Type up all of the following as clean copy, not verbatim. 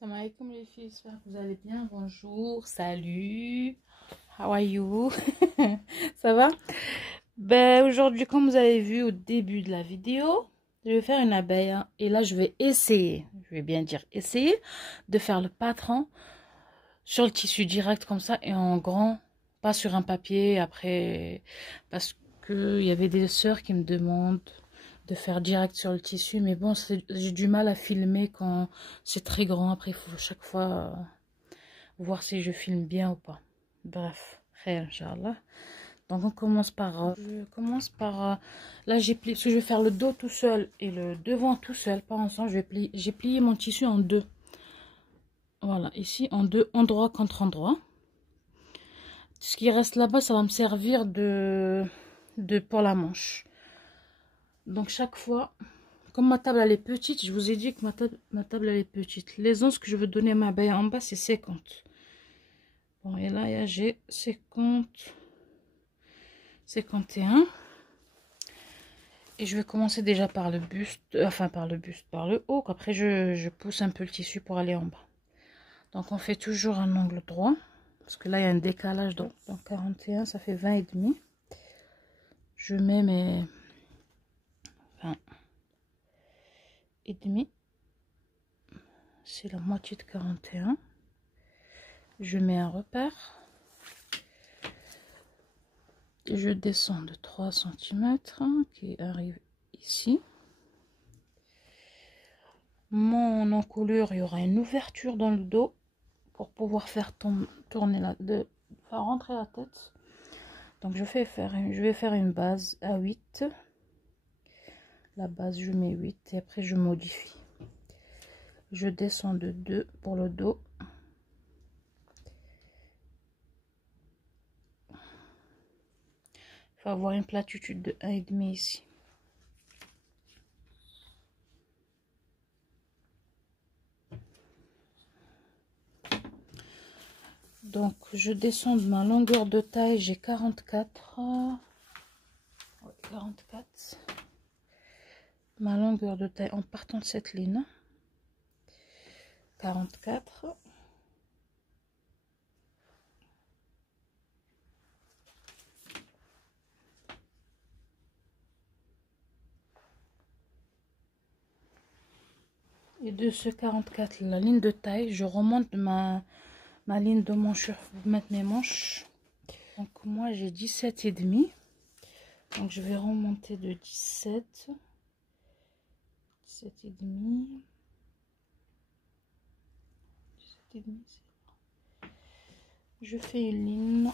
Salam alaikum les filles, j'espère que vous allez bien. Bonjour, salut, how are you? Ça va? Ben aujourd'hui, comme vous avez vu au début de la vidéo, je vais faire une abeille, hein. Et là je vais essayer, je vais bien dire essayer, de faire le patron sur le tissu direct comme ça et en grand, pas sur un papier après, parce que il y avait des sœurs qui me demandent de faire direct sur le tissu, mais bon, j'ai du mal à filmer quand c'est très grand. Après, il faut chaque fois voir si je filme bien ou pas. Bref, khair, Inch'Allah. Donc on commence par là j'ai plié, parce que je vais faire le dos tout seul et le devant tout seul, pas ensemble. J'ai plié mon tissu en deux. Voilà, ici en deux, endroit contre endroit. Ce qui reste là-bas, ça va me servir pour la manche. Donc chaque fois, comme ma table elle est petite, je vous ai dit que ma table elle est petite. Les onces que je veux donner à ma abeille en bas, c'est 50. Bon, et là, j'ai 50, 51. Et je vais commencer déjà par le buste, par le haut. Après, je pousse un peu le tissu pour aller en bas. Donc, on fait toujours un angle droit. Parce que là, il y a un décalage. Donc 41, ça fait 20 et demi. Je mets mes 20 et demi. C'est la moitié de 41. Je mets un repère. Je descends de 3 cm qui arrive ici. Mon encolure, il y aura une ouverture dans le dos pour pouvoir faire tourner faire rentrer la tête. Donc je vais faire une base à 8. La base, je mets 8 et après je modifie. Je descends de 2 pour le dos. Il faut avoir une platitude de 1,5 ici. Donc je descends de ma longueur de taille, j'ai 44. Ouais, 44. Ma longueur de taille en partant de cette ligne. 44. Et de ce 44, la ligne de taille, je remonte ma ligne de manche pour mettre mes manches. Donc moi j'ai 17 et demi. Donc je vais remonter de 17. 17 et demi. 17 et demi. Je fais une ligne.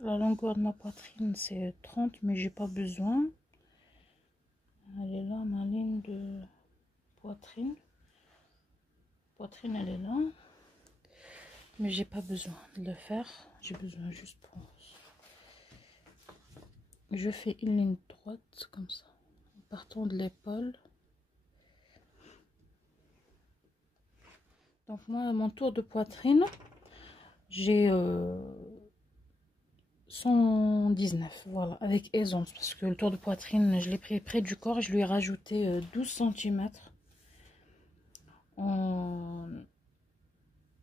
La longueur de ma poitrine c'est 30, mais j'ai pas besoin. Elle est là, ma ligne de poitrine. Poitrine, elle est là. Mais j'ai pas besoin de le faire. J'ai besoin juste pour... Je fais une ligne droite comme ça. En partant de l'épaule. Donc moi, mon tour de poitrine, j'ai 119, voilà, avec aisance, parce que le tour de poitrine, je l'ai pris près du corps, je lui ai rajouté 12 cm.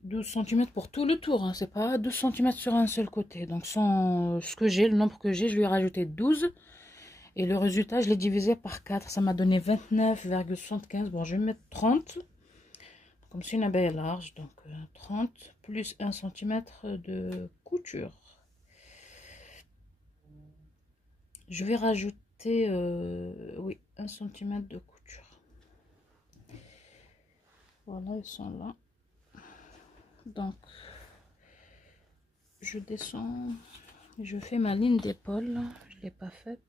12 cm pour tout le tour, hein. C'est pas 12 cm sur un seul côté. Donc sans ce que j'ai, le nombre que j'ai, je lui ai rajouté 12. Et le résultat, je l'ai divisé par 4. Ça m'a donné 29,75. Bon, je vais mettre 30. Comme c'est une abeille large, donc 30 plus 1 cm de couture. Je vais rajouter, oui, 1 cm de couture. Voilà, ils sont là. Donc, je descends, je fais ma ligne d'épaule. Je ne l'ai pas faite.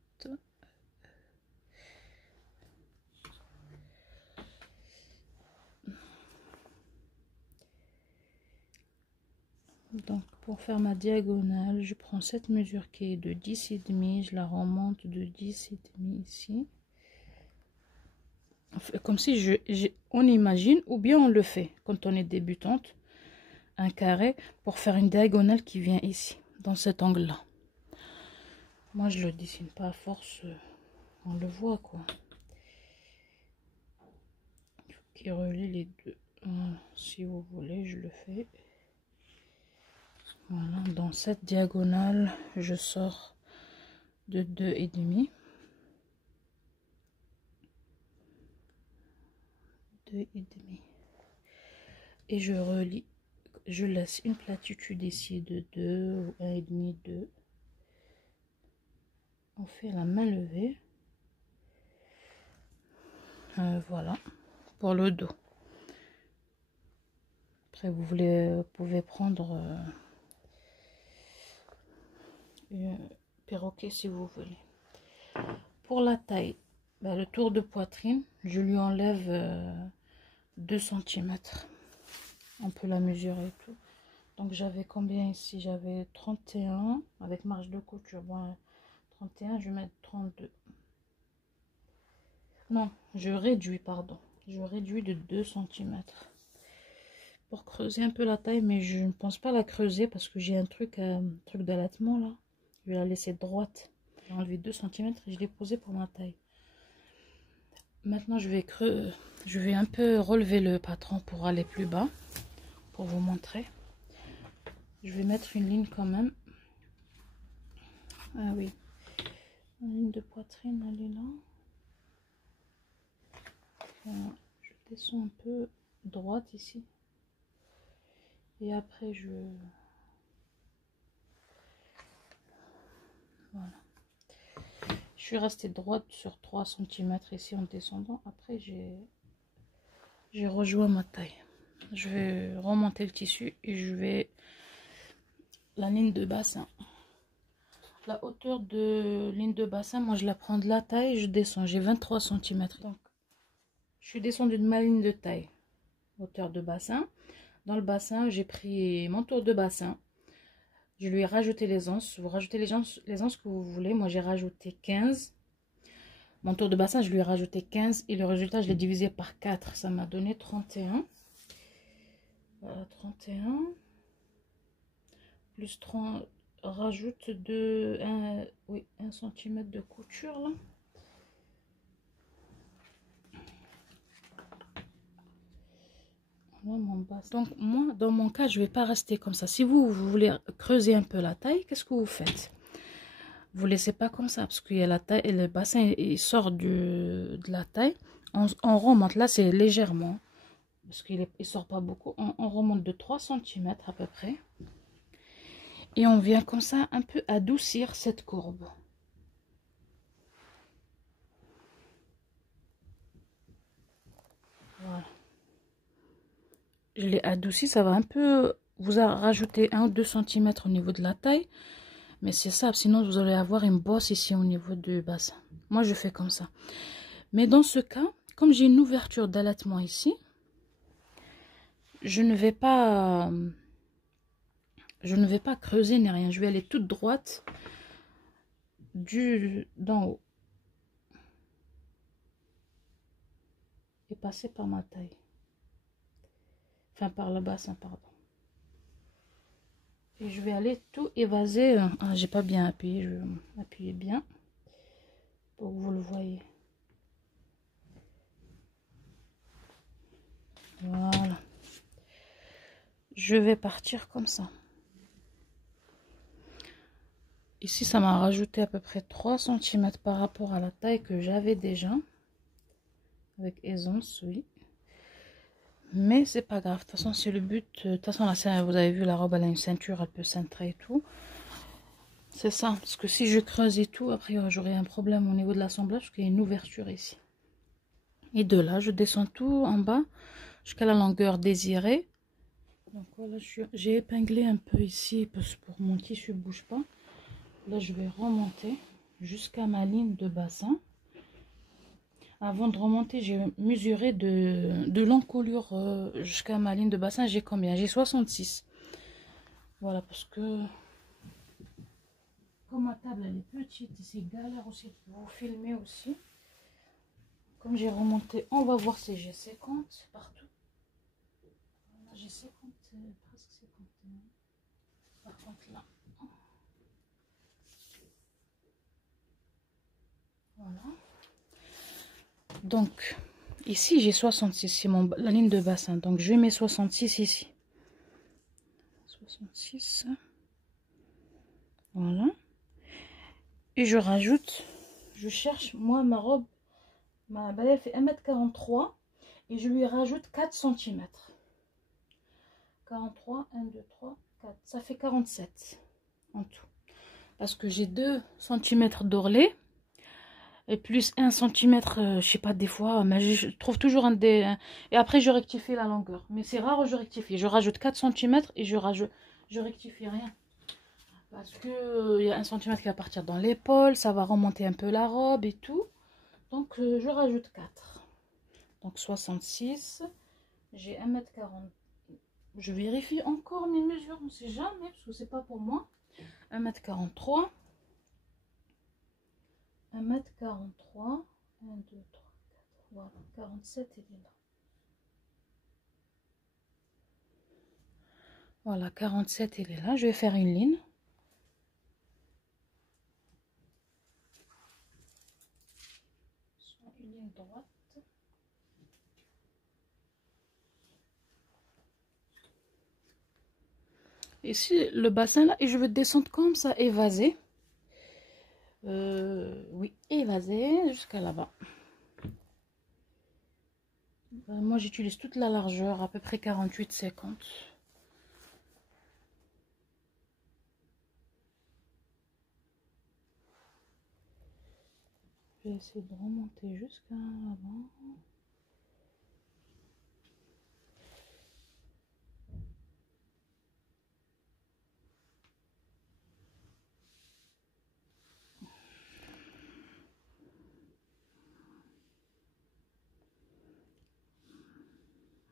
Donc pour faire ma diagonale, je prends cette mesure qui est de 10,5, je la remonte de 10,5 ici. Comme si on imagine, ou bien on le fait quand on est débutante. un carré pour faire une diagonale qui vient ici, dans cet angle-là. Moi, je le dessine pas à force, on le voit quoi. Il faut qu'il relie les deux. Si vous voulez, je le fais. Voilà, dans cette diagonale, je sors de 2,5. 2,5. Et je relie, je laisse une platitude ici de 2 ou 1,5, 2. On fait la main levée. Voilà, pour le dos. Après, vous pouvez prendre perroquet si vous voulez. Pour la taille, le tour de poitrine, je lui enlève 2 cm. On peut la mesurer et tout. Donc j'avais combien ici? J'avais 31 avec marge de couture. Bon, 31, je vais mettre 32. Non, je réduis, pardon. Je réduis de 2 cm. Pour creuser un peu la taille, mais je ne pense pas la creuser parce que j'ai un truc d'allaitement là. Je vais la laisser droite. J'ai enlevé 2 cm et je l'ai posé pour ma taille. Maintenant, je vais un peu relever le patron pour aller plus bas, pour vous montrer. Je vais mettre une ligne quand même. Ah oui, la ligne de poitrine, elle est là. Voilà. Je descends un peu droite ici. Et après, voilà. Je suis restée droite sur 3 cm ici en descendant. Après, j'ai rejoint ma taille. Je vais remonter le tissu et je vais la ligne de bassin. La hauteur de ligne de bassin, moi je la prends de la taille et je descends. J'ai 23 cm. Donc, je suis descendue de ma ligne de taille, hauteur de bassin. Dans le bassin, j'ai pris mon tour de bassin. Je lui ai rajouté les anses. Vous rajoutez les anses que vous voulez. Moi, j'ai rajouté 15. Mon tour de bassin, je lui ai rajouté 15. Et le résultat, je l'ai divisé par 4. Ça m'a donné 31. Voilà, 31. Plus 30. Rajoute un cm de couture, là. Donc moi dans mon cas je vais pas rester comme ça. Si vous voulez creuser un peu la taille, qu'est-ce que vous faites? Vous laissez pas comme ça parce qu'il y a la taille et le bassin il sort de la taille. On remonte, là c'est légèrement parce qu'il sort pas beaucoup. On remonte de 3 cm à peu près et on vient comme ça un peu adoucir cette courbe. Voilà. Je l'ai adouci, ça va un peu vous rajouter 1 ou 2 cm au niveau de la taille. Mais c'est ça, sinon vous allez avoir une bosse ici au niveau du bassin. Moi je fais comme ça. Mais dans ce cas, comme j'ai une ouverture d'allaitement ici, je ne vais pas creuser ni rien. Je vais aller toute droite d'en haut. Et passer par ma taille. Enfin par le bassin, pardon. Et je vais aller tout évaser. Ah, j'ai pas bien appuyé, je vais appuyer bien pour que vous le voyez. Voilà. Je vais partir comme ça. Ici, ça m'a rajouté à peu près 3 cm par rapport à la taille que j'avais déjà. Avec aisance, oui. Mais c'est pas grave. De toute façon, c'est le but. De toute façon, là, vous avez vu, la robe, elle a une ceinture, elle peut cintrer et tout. C'est ça. Parce que si je creuse et tout, après, j'aurai un problème au niveau de l'assemblage, parce qu'il y a une ouverture ici. Et de là, je descends tout en bas jusqu'à la longueur désirée. Donc voilà, j'ai épinglé un peu ici, parce que pour mon tissu ne bouge pas. Là, je vais remonter jusqu'à ma ligne de bassin. Avant de remonter, j'ai mesuré de l'encolure jusqu'à ma ligne de bassin. J'ai combien? J'ai 66. Voilà, parce que comme ma table elle est petite, c'est galère aussi pour vous filmer aussi. Comme j'ai remonté, on va voir si j'ai 50 partout. J'ai 50, presque 50. Donc là. Voilà. Donc, ici, j'ai 66. C'est la ligne de bassin. Donc, je mets 66 ici. 66. Voilà. Et je rajoute, je cherche, moi, ma robe, ma balai, elle fait 1,43 m. Et je lui rajoute 4 cm. 43, 1, 2, 3, 4. Ça fait 47 en tout. Parce que j'ai 2 cm d'ourlet. Et plus 1 cm, je sais pas, des fois, mais je trouve toujours un des... Et après, je rectifie la longueur. Mais c'est rare, je rectifie. Je rajoute 4 cm et je rectifie rien. Parce que il y a 1 cm qui va partir dans l'épaule, ça va remonter un peu la robe et tout. Donc, je rajoute 4. Donc, 66. J'ai 1,40 m. Je vérifie encore mes mesures, on ne sait jamais, parce que c'est pas pour moi. 1,43 m. 1,43 m. 1, 2, 3, 4. Voilà, 47, il est là. Voilà, 47, il est là. Je vais faire une ligne. Une ligne droite. Ici, le bassin là, et je veux descendre comme ça, évasé. Oui, évasé jusqu'à là-bas. Moi, j'utilise toute la largeur, à peu près 48-50. Je vais essayer de remonter jusqu'à là-bas.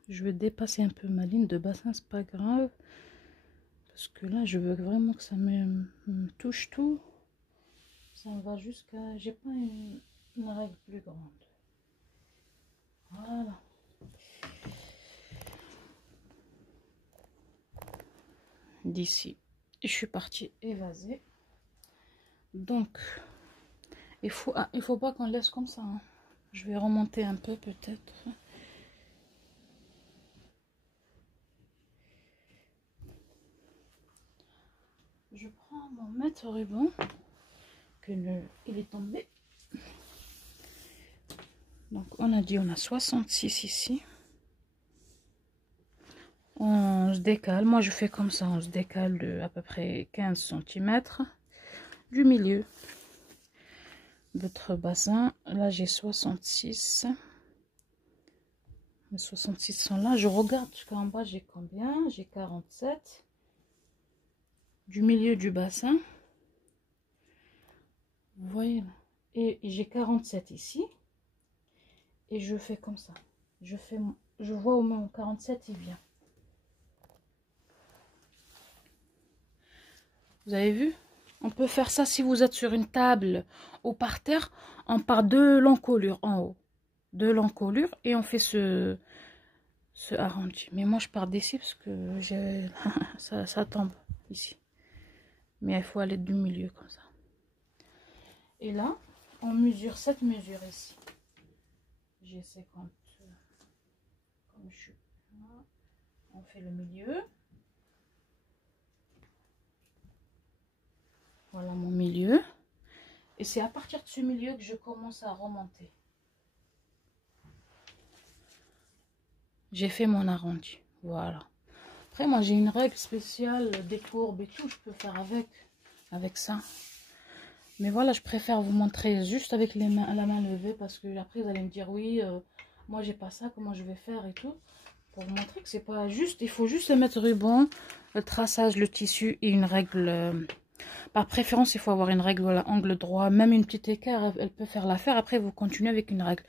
Je vais dépasser un peu ma ligne de bassin, c'est pas grave. Parce que là, je veux vraiment que ça me touche tout. Ça me va jusqu'à... J'ai pas une règle plus grande. Voilà. D'ici, je suis partie évaser. Donc, il faut pas qu'on laisse comme ça. Hein. Je vais remonter un peu peut-être. Je prends mon mètre ruban. Il est tombé. Donc, on a dit on a 66 ici. On se décale. Moi, je fais comme ça. On se décale de à peu près 15 cm du milieu. Votre bassin, là j'ai 66. Les 66 sont là. Je regarde jusqu'en bas, j'ai combien? J'ai 47. Du milieu du bassin. Vous voyez là. Et j'ai 47 ici. Et je fais comme ça. Je vois au moins 47, il vient. Vous avez vu? On peut faire ça si vous êtes sur une table ou par terre. On part de l'encolure en haut. De l'encolure et on fait ce arrondi. Mais moi je pars d'ici parce que j'ai ça tombe ici. Mais il faut aller du milieu comme ça. Et là, on mesure cette mesure ici. J'ai 50. Comme je suis là, on fait le milieu. Voilà mon milieu. Et c'est à partir de ce milieu que je commence à remonter. J'ai fait mon arrondi. Voilà. Après, moi, j'ai une règle spéciale des courbes et tout. Je peux faire avec ça. Mais voilà, je préfère vous montrer juste avec les mains, la main levée. Parce que après, vous allez me dire, oui, moi, j'ai pas ça. Comment je vais faire et tout. Pour vous montrer que c'est pas juste. Il faut juste le mettre ruban, le traçage, le tissu et une règle... Par préférence, il faut avoir une règle, voilà, angle droit. Même une petite écart, elle peut faire l'affaire. Après, vous continuez avec une règle.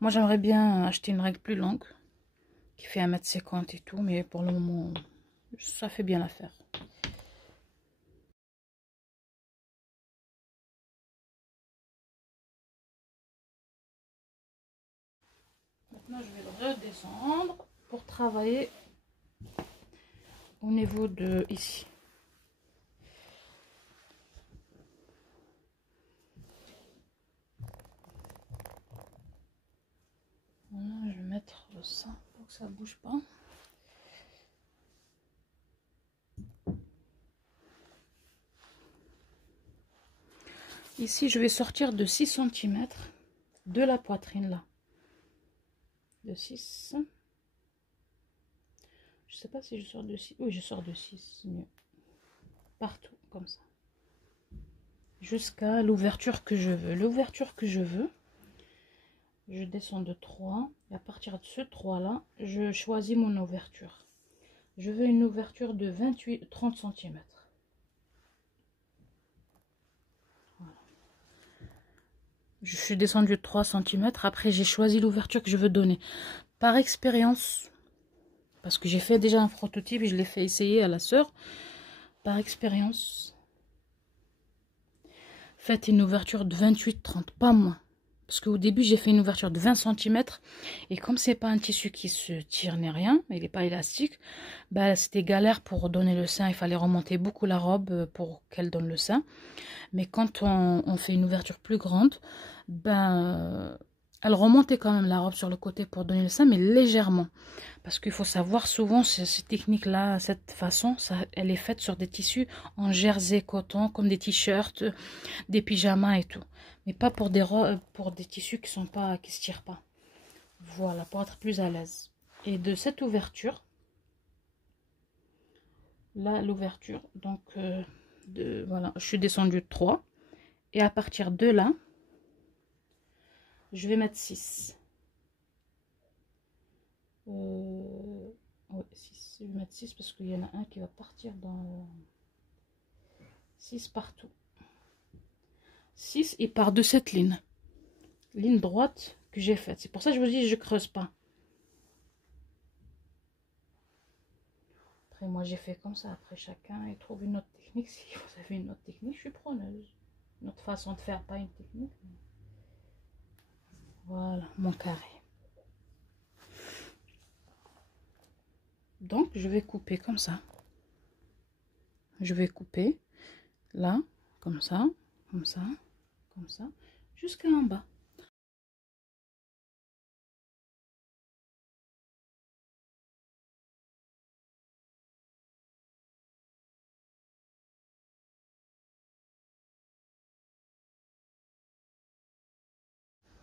Moi, j'aimerais bien acheter une règle plus longue. Qui fait 1,50 m et tout. Mais pour le moment, ça fait bien l'affaire. Maintenant, je vais le redescendre pour travailler au niveau de ici. repose ça pour que ça bouge pas. Ici, je vais sortir de 6 cm de la poitrine là. De 6. Je sais pas si je sors de 6. Oui, je sors de 6, mieux. Partout, comme ça. Jusqu'à l'ouverture que je veux. L'ouverture que je veux, je descends de 3. Et à partir de ce 3 là, je choisis mon ouverture. Je veux une ouverture de 30 cm. Voilà. Je suis descendue de 3 cm. Après, j'ai choisi l'ouverture que je veux donner. Par expérience, parce que j'ai fait déjà un prototype et je l'ai fait essayer à la sœur. Par expérience, faites une ouverture de 28-30, pas moins. Parce qu'au début, j'ai fait une ouverture de 20 cm. Et comme c'est pas un tissu qui se tire ni rien, il n'est pas élastique, bah, c'était galère pour donner le sein. Il fallait remonter beaucoup la robe pour qu'elle donne le sein. Mais quand on fait une ouverture plus grande, ben, elle remontait quand même la robe sur le côté pour donner le sein, mais légèrement. Parce qu'il faut savoir, souvent, ces techniques-là, cette façon, elle est faite sur des tissus en jersey coton, comme des t-shirts, des pyjamas et tout. Mais pas pour des tissus qui se tirent pas. Voilà, pour être plus à l'aise. Et de cette ouverture, là, l'ouverture, donc, voilà, je suis descendue de 3. Et à partir de là, je vais mettre 6. Ouais, 6. Je vais mettre 6 parce qu'il y en a un qui va partir dans 6 partout. 6 et part de cette ligne droite que j'ai faite. C'est pour ça que je vous dis je creuse pas. Après moi j'ai fait comme ça. Après chacun il trouve une autre technique. Si vous avez une autre technique, je suis preneuse. Une autre façon de faire, pas une technique. Voilà mon carré. Donc je vais couper comme ça. Je vais couper là, comme ça, comme ça, comme ça, jusqu'à en bas.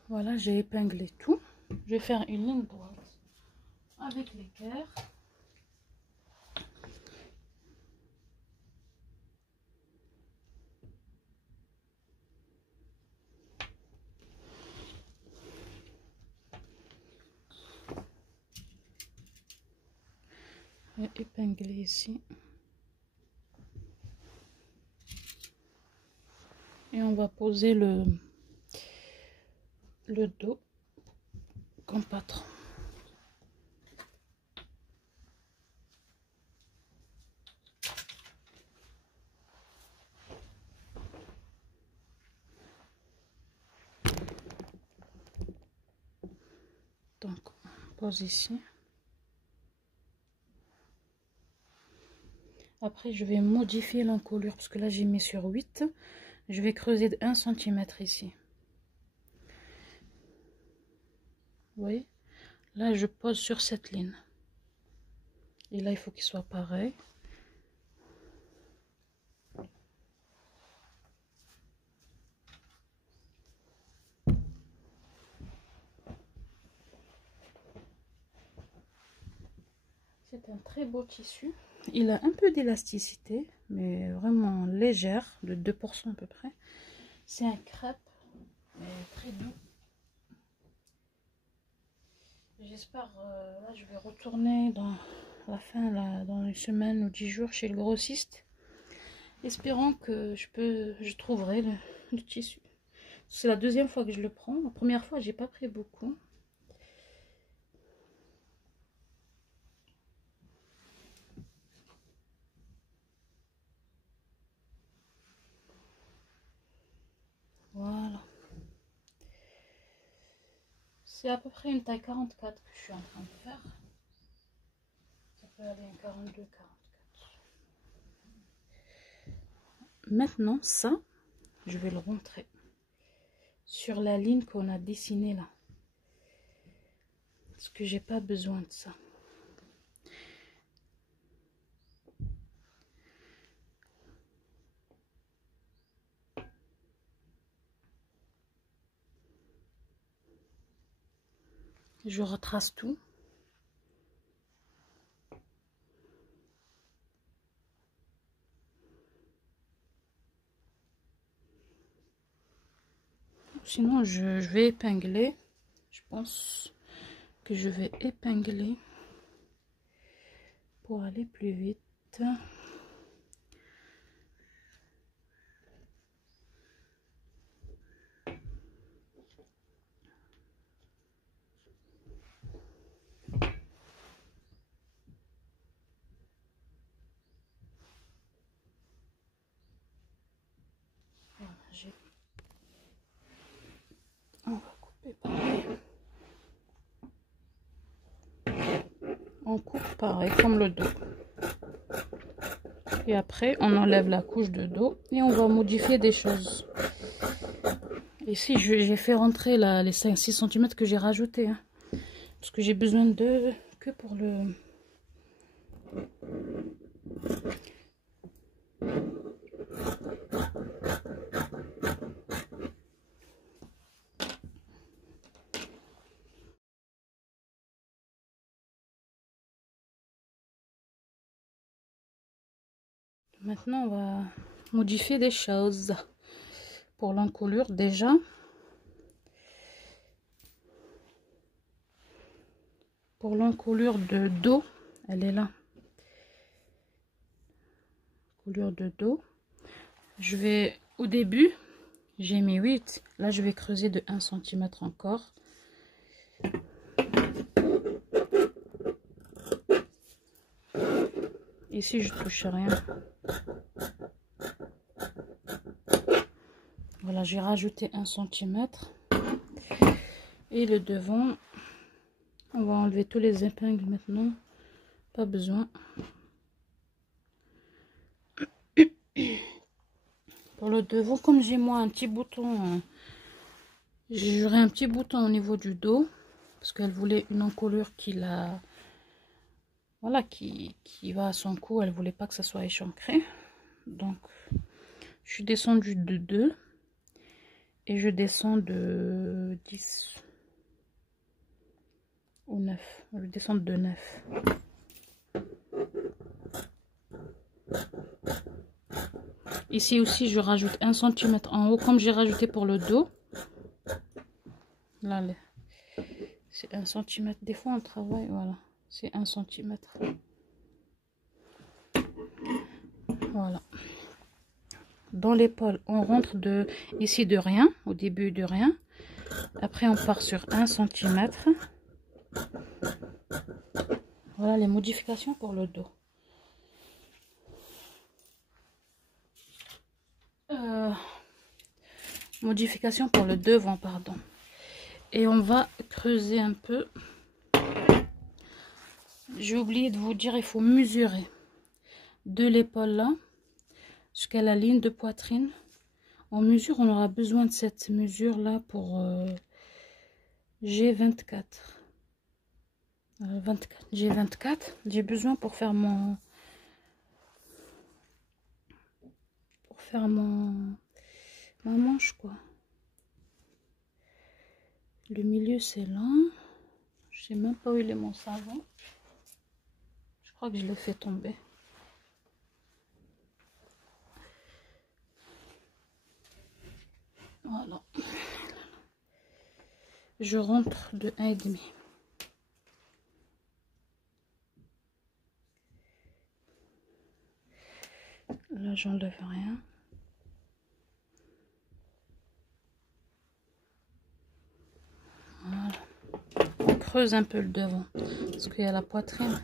Voilà, j'ai épinglé tout. Je vais faire une ligne droite avec l'équerre. Et épingler ici. Et on va poser le dos comme patron. Donc on pose ici. Après je vais modifier l'encolure parce que là j'ai mis sur 8. Je vais creuser de 1 cm ici. Vous voyez? Là je pose sur cette ligne. Et là il faut qu'il soit pareil. C'est un très beau tissu. Il a un peu d'élasticité, mais vraiment légère, de 2% à peu près. C'est un crêpe, mais très doux. J'espère, là je vais retourner dans la fin, là, dans une semaine ou 10 jours chez le grossiste. Espérant que je trouverai le tissu. C'est la deuxième fois que je le prends. La première fois, j'ai pas pris beaucoup. Voilà. C'est à peu près une taille 44 que je suis en train de faire. Ça peut aller en 42, 44. Maintenant, ça, je vais le rentrer sur la ligne qu'on a dessinée là. parce que j'ai pas besoin de ça. Je retrace tout. Sinon, je vais épingler. Je pense que je vais épingler pour aller plus vite. Voilà, on va couper pareil. On coupe pareil comme le dos. Et après, on enlève la couche de dos et on va modifier des choses. Ici, j'ai fait rentrer les 5-6 cm que j'ai rajouté. Hein, parce que j'ai besoin de que pour le... Maintenant, on va modifier des choses. Pour l'encolure, déjà. Pour l'encolure de dos, elle est là. Encolure de dos. Je vais, au début, j'ai mis 8. Là, je vais creuser de 1 cm encore. Ici, je touche rien. Voilà, j'ai rajouté 1 cm. Et le devant, on va enlever tous les épingles maintenant. Pas besoin. Pour le devant, comme j'ai moi un petit bouton, j'aurai un petit bouton au niveau du dos. Parce qu'elle voulait une encolure qui la... Voilà, qui va à son cou. Elle voulait pas que ça soit échancré. Donc, je suis descendue de 2. Et je descends de 10 ou 9. Je descends de 9. Ici aussi, je rajoute 1 cm en haut, comme j'ai rajouté pour le dos. Là, c'est 1 cm. Des fois, on travaille, voilà. C'est 1 cm. Voilà. Dans l'épaule, on rentre ici de rien, au début de rien. Après, on part sur 1 cm. Voilà les modifications pour le dos. Modification pour le devant, pardon. Et on va creuser un peu. J'ai oublié de vous dire, il faut mesurer de l'épaule là jusqu'à la ligne de poitrine. En mesure, on aura besoin de cette mesure là pour G24. 24. G24. J'ai besoin pour faire ma manche, quoi. Le milieu c'est là. Je sais même pas où il est mon savon. Je crois que je l'ai fait tomber. Voilà. Je rentre de 1,5. Là, j'enlève rien. Voilà. On creuse un peu le devant parce qu'il y a la poitrine.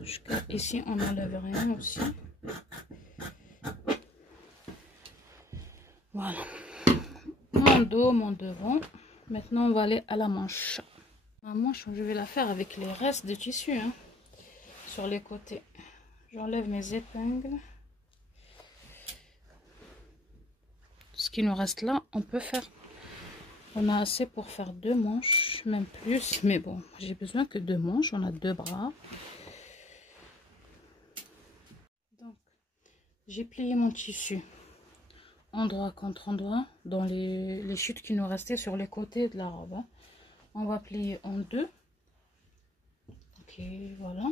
Jusqu'à ici, on n'enlève rien aussi. Voilà. Mon dos, mon devant. Maintenant, on va aller à la manche. La manche, je vais la faire avec les restes de tissu, hein, sur les côtés. J'enlève mes épingles. qui nous reste là, on peut faire. On a assez pour faire 2 manches, même plus. Mais bon, j'ai besoin que 2 manches. On a 2 bras. Donc, j'ai plié mon tissu endroit contre endroit dans les chutes qui nous restaient sur les côtés de la robe. Hein. On va plier en 2. Ok, voilà.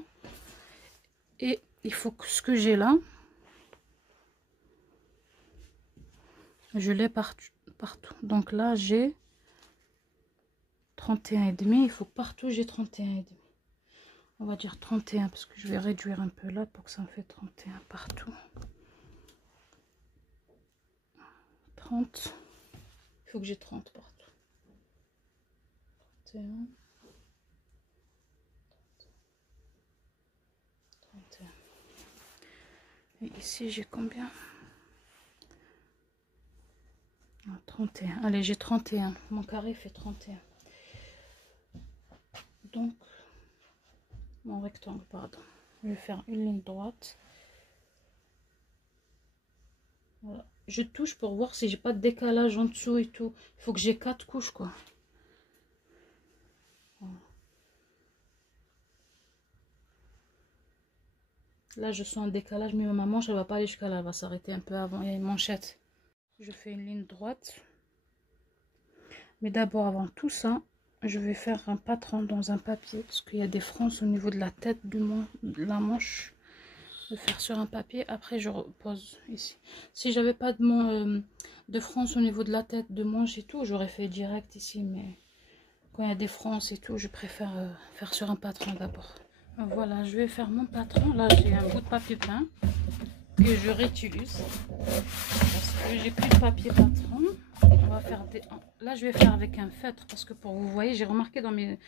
Et il faut que ce que j'ai là, je l'ai partout. Donc là, j'ai 31,5. Il faut que partout j'ai 31,5. On va dire 31 parce que je vais réduire un peu là pour que ça me fait 31 partout. 30. Il faut que j'ai 30 partout. 31. 31. Et ici, j'ai combien? 31. Allez, j'ai 31. Mon carré fait 31. Donc, mon rectangle, pardon. Je vais faire une ligne droite. Voilà. Je touche pour voir si j'ai pas de décalage en dessous et tout. Il faut que j'ai 4 couches, quoi. Voilà. Là, je sens un décalage, mais ma manche, elle va pas aller jusqu'à là. Elle va s'arrêter un peu avant. Il y a une manchette. Je fais une ligne droite. Mais d'abord, avant tout ça, je vais faire un patron dans un papier. Parce qu'il y a des frances au niveau de la tête de la manche. Je vais faire sur un papier. Après, je repose ici. Si j'avais pas de frances au niveau de la tête, de manche et tout, j'aurais fait direct ici. Mais quand il y a des frances et tout, je préfère faire sur un patron d'abord. Voilà, je vais faire mon patron. Là, j'ai un bout de papier peint que je réutilise. Parce que j'ai plus de papier patron. On va faire des... Là, je vais faire avec un feutre parce que pour vous voyez, j'ai remarqué dans mes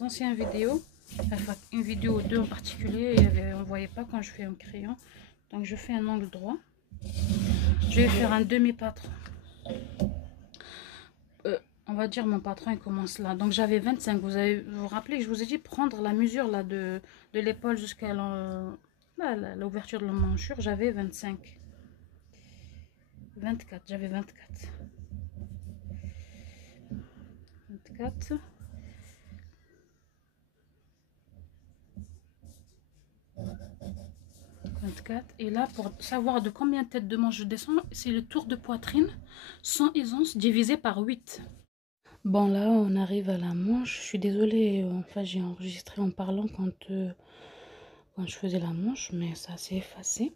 anciennes vidéos, enfin une vidéo ou 2 en particulier, on ne voyait pas quand je fais un crayon. Donc, je fais un angle droit. Je vais faire un demi-patron. On va dire mon patron il commence là. Donc, j'avais 25. Vous vous rappelez que je vous ai dit prendre la mesure là de l'épaule jusqu'à l'ouverture de la manchure. J'avais 25. 24. J'avais 24. 24. Et là, pour savoir de combien de têtes de manche je descends, c'est le tour de poitrine sans aisance divisé par 8. Bon, là, on arrive à la manche. Je suis désolée, enfin, j'ai enregistré en parlant quand je faisais la manche, mais ça s'est effacé.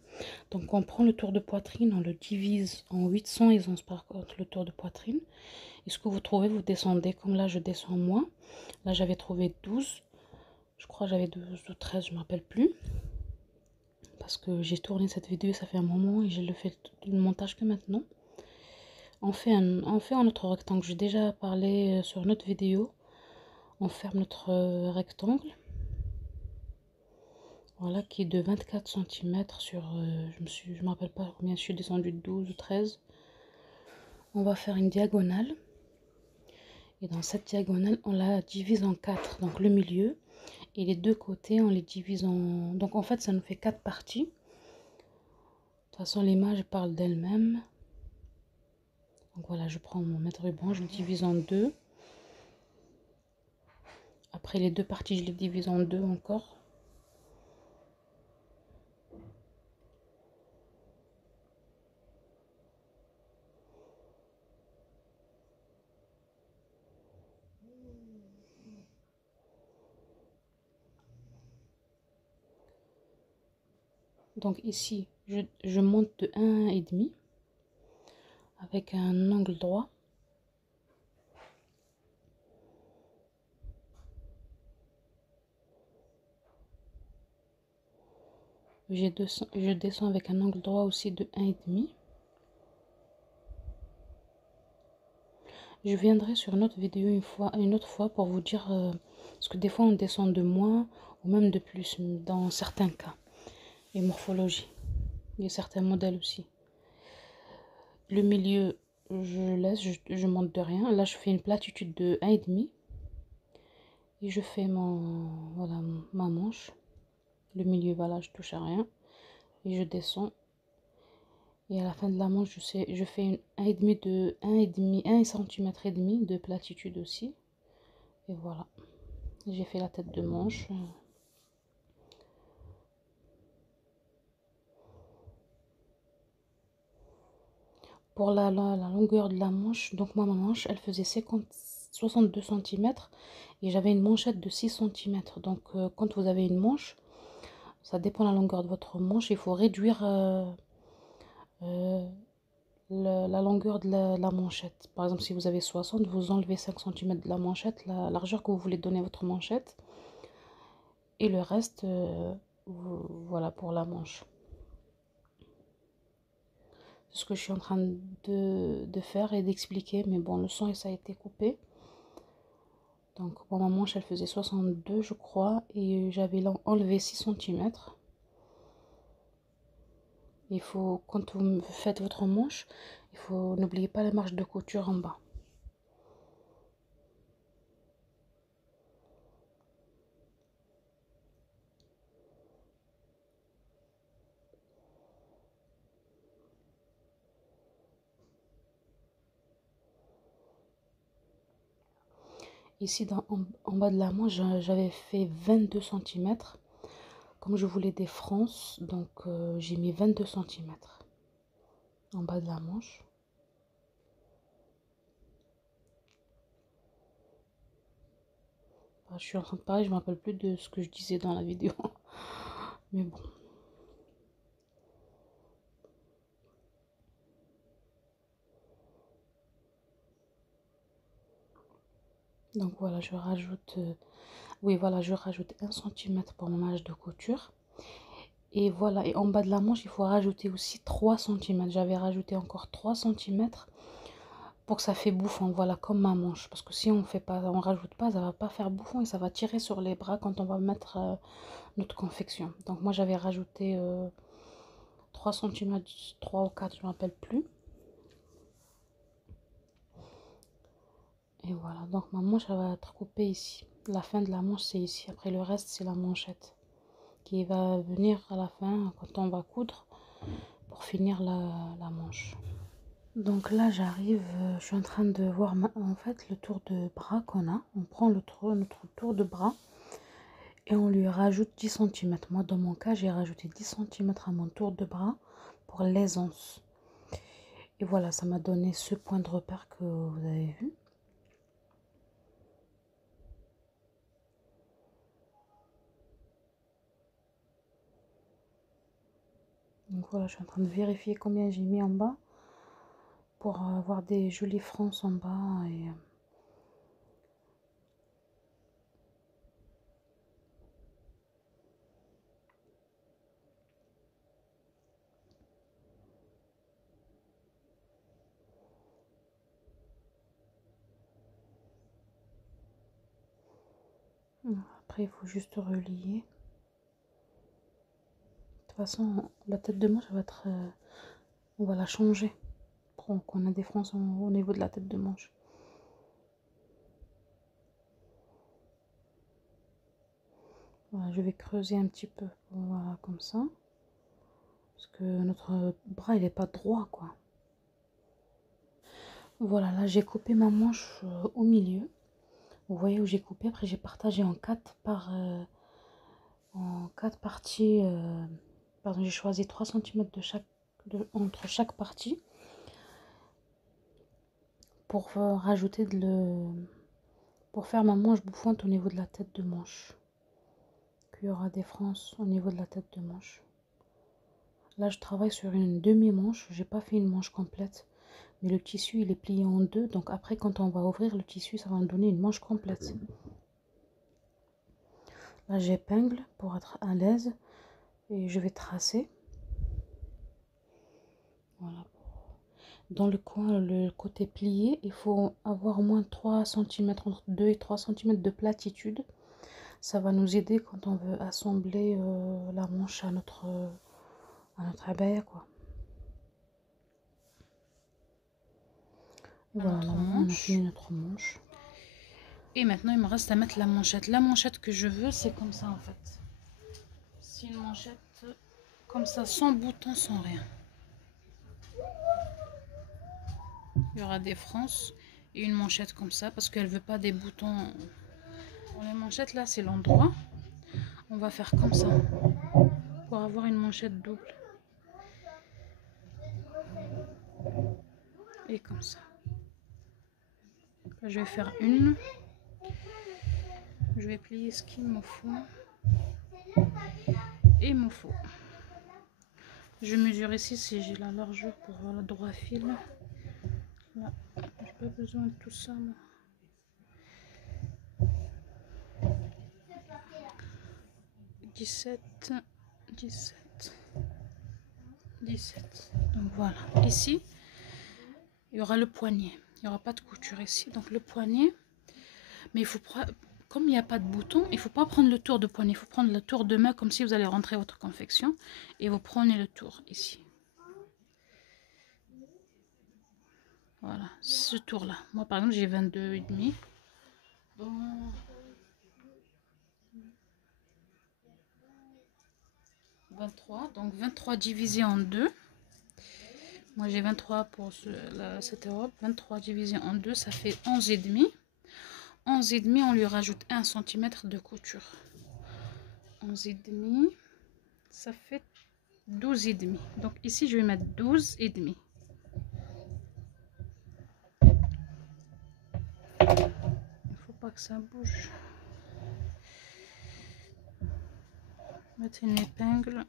Donc, on prend le tour de poitrine, on le divise en 8 sans aisance par contre, le tour de poitrine. Et ce que vous trouvez, vous descendez. Comme là, je descends moins. Là, j'avais trouvé 12. Je crois que j'avais 12 ou 13, je ne me rappelle plus. Parce que j'ai tourné cette vidéo, ça fait un moment et je le fais le montage que maintenant. On fait un autre rectangle. J'ai déjà parlé sur notre vidéo. On ferme notre rectangle. Voilà, qui est de 24 cm sur... je me rappelle pas combien je suis descendue, 12 ou 13. On va faire une diagonale. Et dans cette diagonale, on la divise en 4. Donc le milieu et les deux côtés, on les divise en... Donc en fait, ça nous fait 4 parties. De toute façon, l'image parle d'elle-même. Donc voilà, je prends mon mètre ruban, je le divise en 2. Après les deux parties, je les divise en 2 encore. Donc ici, je monte de 1,5 avec un angle droit. Je descends avec un angle droit aussi de 1,5. Je viendrai sur une autre vidéo une autre fois pour vous dire parce que des fois on descend de moins ou même de plus dans certains cas. Et morphologie. Il y a certains modèles aussi. Le milieu, je laisse, je monte de rien. Là, je fais une platitude de 1,5. Et je fais voilà, ma manche. Le milieu, voilà, je touche à rien. Et je descends. Et à la fin de la manche, je fais un centimètre et demi de platitude aussi. Et voilà, j'ai fait la tête de manche. Pour la longueur de la manche, donc moi ma manche elle faisait 62 cm et j'avais une manchette de 6 cm. Donc quand vous avez une manche, ça dépend de la longueur de votre manche, il faut réduire la longueur de la manchette. Par exemple, si vous avez 60, vous enlevez 5 cm de la manchette, la largeur que vous voulez donner à votre manchette. Et le reste, voilà pour la manche. C'est ce que je suis en train de faire et d'expliquer. Mais bon, le son, ça a été coupé. Donc, pour ma manche, elle faisait 62, je crois. Et j'avais enlevé 6 cm. Il faut, quand vous faites votre manche, il faut n'oubliez pas la marge de couture en bas. Ici, en bas de la manche, j'avais fait 22 cm. Comme je voulais des frances, donc j'ai mis 22 cm en bas de la manche. Je suis en train de parler, je me rappelle plus de ce que je disais dans la vidéo. Mais bon. Donc voilà, je rajoute... oui, voilà, je rajoute 1 cm pour mon marge de couture. Et voilà, et en bas de la manche, il faut rajouter aussi 3 cm. J'avais rajouté encore 3 cm pour que ça fait bouffon, voilà, comme ma manche. Parce que si on fait pas, on rajoute pas, ça va pas faire bouffon et ça va tirer sur les bras quand on va mettre notre confection. Donc moi, j'avais rajouté 3 cm, 3 ou 4, je ne me rappelle plus. Et voilà, donc ma manche, elle va être coupée ici. La fin de la manche, c'est ici. Après, le reste, c'est la manchette qui va venir à la fin quand on va coudre pour finir la manche. Donc là, j'arrive, je suis en train de voir en fait le tour de bras qu'on a. On prend notre tour de bras et on lui rajoute 10 cm. Moi, dans mon cas, j'ai rajouté 10 cm à mon tour de bras pour l'aisance. Et voilà, ça m'a donné ce point de repère que vous avez vu. Donc voilà, je suis en train de vérifier combien j'ai mis en bas pour avoir des jolies frances en bas. Et après, il faut juste relier. De toute façon, la tête de manche va être... on va la changer pour qu'on ait des frances au niveau de la tête de manche. Voilà, je vais creuser un petit peu, voilà, comme ça. Parce que notre bras, il n'est pas droit, quoi. Voilà, là, j'ai coupé ma manche au milieu. Vous voyez où j'ai coupé. Après, j'ai partagé en 4 en 4 parties. Pardon, j'ai choisi 3 cm entre chaque partie. Pour rajouter pour faire ma manche bouffante au niveau de la tête de manche. Il y aura des frances au niveau de la tête de manche. Là, je travaille sur une demi-manche. J'ai pas fait une manche complète. Mais le tissu, il est plié en deux. Donc après, quand on va ouvrir le tissu, ça va me donner une manche complète. Là, j'épingle pour être à l'aise. Et je vais tracer. Voilà. Dans le coin, le côté plié, il faut avoir au moins 3 cm, entre 2 et 3 cm de platitude. Ça va nous aider quand on veut assembler la manche à notre abaya, quoi. Et voilà, on a fini notre manche. Et maintenant, il me reste à mettre la manchette. La manchette que je veux, c'est comme ça, en fait. C'est une manchette comme ça, sans bouton, sans rien. Il y aura des frances et une manchette comme ça parce qu'elle veut pas des boutons. Pour les manchettes là, c'est l'endroit. On va faire comme ça pour avoir une manchette double. Et comme ça. Là, je vais faire une. Je vais plier ce qu'il me faut. Et il me faut. Je mesure ici si j'ai la largeur pour le droit fil. Là, j'ai pas besoin de tout ça. Moi. Dix-sept. Donc voilà. Ici, il y aura le poignet. Il n'y aura pas de couture ici. Donc le poignet. Mais il faut comme il n'y a pas de bouton, il ne faut pas prendre le tour de poignet. Il faut prendre le tour de main comme si vous allez rentrer votre confection. Et vous prenez le tour ici. Voilà, ce tour là. Moi par exemple j'ai 22,5. Bon. 23. Donc 23 divisé en 2. Moi j'ai 23 pour cette robe. 23 divisé en 2, ça fait 11,5. 11,5, on lui rajoute 1 cm de couture. 11,5, ça fait 12,5. Donc ici, je vais mettre 12,5. Il ne faut pas que ça bouge. Mettre une épingle.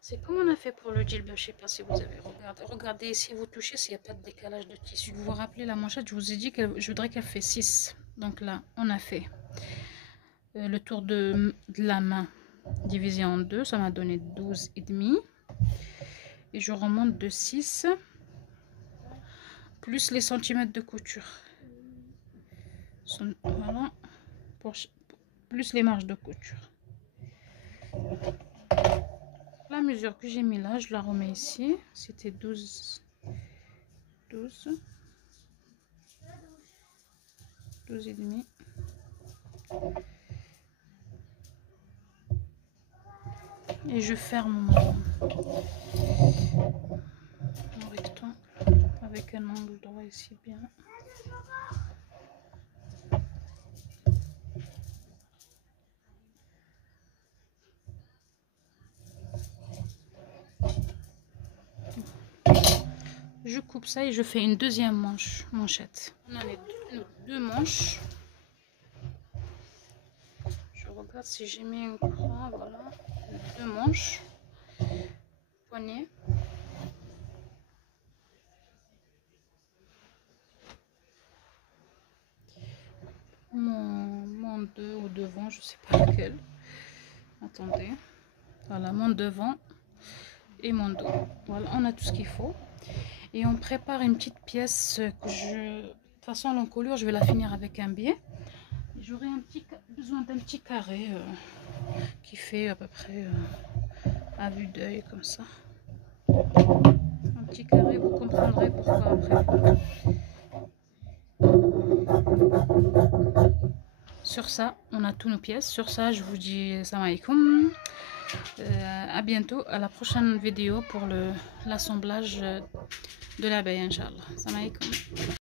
C'est comme on a fait pour le djellaba, je sais pas si vous avez regardé. Regardez ici, vous touchez s'il n'y a pas de décalage de tissu. Vous vous rappelez la manchette, je vous ai dit que je voudrais qu'elle fait 6. Donc là, on a fait le tour de la main divisé en 2, ça m'a donné 12,5. Et je remonte de 6 plus les centimètres de couture. Voilà, plus les marges de couture. La mesure que j'ai mis là, je la remets ici. C'était 12. Et demi. Et je ferme mon rectangle avec un angle droit ici bien. Je coupe ça et je fais une deuxième manchette. On en a deux manches. Je regarde si j'ai mis une croix, voilà. 2 manches. Poignet. Mon 2 ou devant, je sais pas lequel. Attendez. Voilà, mon devant et mon dos. Voilà, on a tout ce qu'il faut. Et on prépare une petite pièce que de toute façon l'encolure je vais la finir avec un biais. J'aurai besoin d'un petit carré qui fait à peu près à vue d'œil comme ça. Un petit carré, vous comprendrez pourquoi après. Sur ça, on a tous nos pièces. Sur ça, je vous dis salam alaikum. À bientôt, à la prochaine vidéo pour l'assemblage de la baie, Inch'Allah. Salam alaikum.